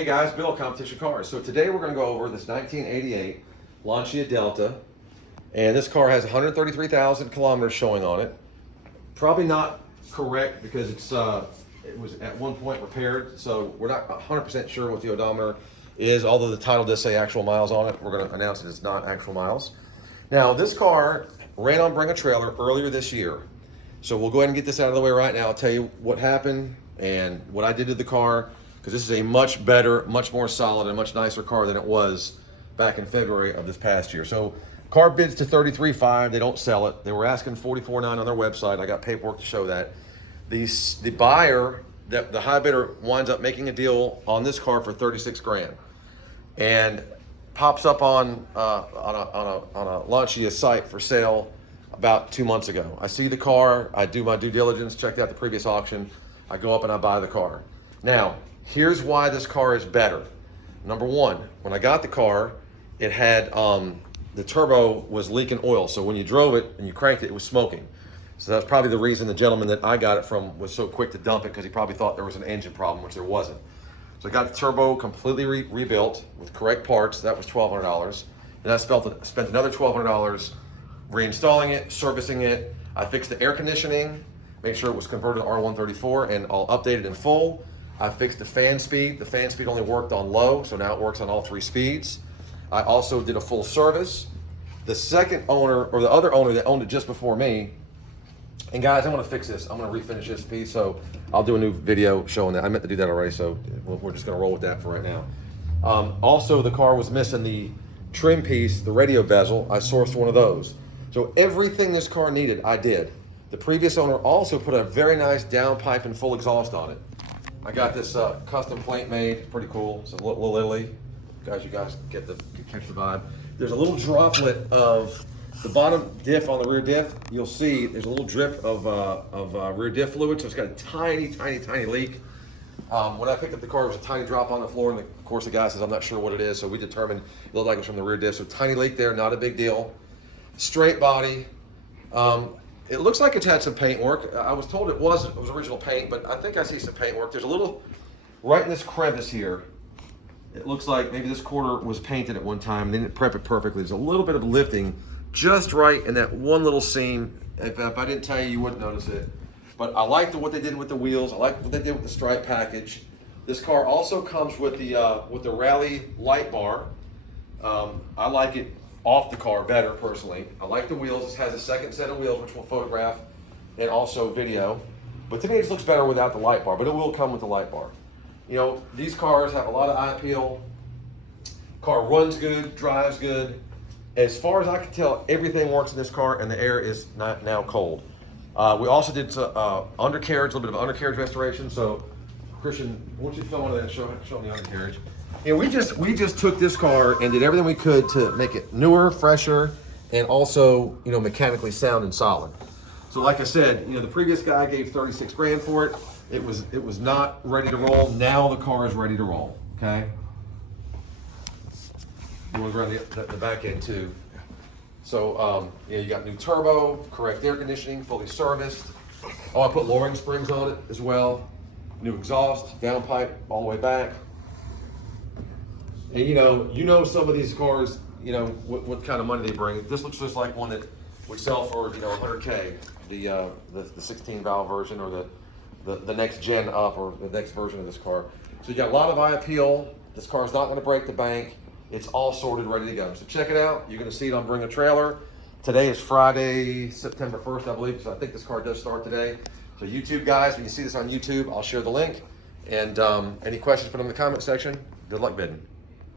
Hey guys, Bill, Competition Cars. So today we're going to go over this 1988 Lancia Delta, and this car has 133,000 kilometers showing on it. Probably not correct because it was at one point repaired, so we're not 100% sure what the odometer is, although the title does say actual miles on it. We're going to announce it as not actual miles. Now, this car ran on Bring a Trailer earlier this year, so we'll go ahead and get this out of the way right now. I'll tell you what happened and what I did to the car, because this is a much better, much more solid, and much nicer car than it was back in February of this past year. So car bids to $33,500. They don't sell it. They were asking $44,900 on their website. I got paperwork to show that. The buyer, the high bidder, winds up making a deal on this car for $36,000, and pops up on a Lancia site for sale about 2 months ago. I see the car. I do my due diligence, checked out the previous auction. I go up and I buy the car. Now, here's why this car is better. Number one, when I got the car, it had, the turbo was leaking oil. So when you drove it and you cranked it, it was smoking. So that's probably the reason the gentleman that I got it from was so quick to dump it, because he probably thought there was an engine problem, which there wasn't. So I got the turbo completely rebuilt with correct parts. That was $1,200. And I spent another $1,200 reinstalling it, servicing it. I fixed the air conditioning, made sure it was converted to R134 and all updated in full. I fixed the fan speed. The fan speed only worked on low, so now it works on all 3 speeds. I also did a full service. The second owner, or the other owner that owned it just before me, and guys, I'm gonna fix this. I'm gonna refinish this piece, so I'll do a new video showing that. I meant to do that already, so we're just gonna roll with that for right now. Also, the car was missing the trim piece, the radio bezel. I sourced one of those. So everything this car needed, I did. The previous owner also put a very nice downpipe and full exhaust on it. I got this custom plate made, pretty cool. It's a little Italy. Guys, you guys catch the vibe. There's a little droplet of the bottom diff on the rear diff. You'll see there's a little drip of rear diff fluid, so it's got a tiny leak. When I picked up the car, there was a tiny drop on the floor, and of course the guy says, I'm not sure what it is, so we determined it looked like it's from the rear diff. So tiny leak there, not a big deal. Straight body. It looks like it's had some paint work. I was told it was original paint, but I think I see some paint work. There's a little, right in this crevice here, it looks like maybe this quarter was painted at one time and they didn't prep it perfectly. There's a little bit of lifting just right in that one little seam. If I didn't tell you, you wouldn't notice it. But I like what they did with the wheels. I like what they did with the stripe package. This car also comes with the Rally light bar. I like it off the car better, personally. I like the wheels. This has a second set of wheels, which will photograph and also video. But to me, it looks better without the light bar, but it will come with the light bar. You know, these cars have a lot of eye appeal. Car runs good, drives good. As far as I can tell, everything works in this car, and the air is not now cold. We also did undercarriage, a little bit of undercarriage restoration. So, Christian, why don't you film one of that and show them the undercarriage? And we just took this car and did everything we could to make it newer, fresher, and also, you know, mechanically sound and solid. So like I said, you know, the previous guy gave $36,000 for it. It was not ready to roll. Now the car is ready to roll. Okay. You want to run the back end too. So yeah, you got new turbo, correct air conditioning, fully serviced. Oh, I put lowering springs on it as well. New exhaust, downpipe all the way back. And you know some of these cars, you know, what kind of money they bring. This looks just like one that would sell for, you know, $100K, the 16 valve version, or the next gen up, or the next version of this car. So you got a lot of eye appeal. This car's not going to break the bank. It's all sorted, ready to go. So check it out. You're going to see it on Bring a Trailer. Today is Friday, September 1st, I believe. So I think this car does start today. So YouTube guys, when you see this on YouTube, I'll share the link. And any questions, put them in the comment section. Good luck bidding.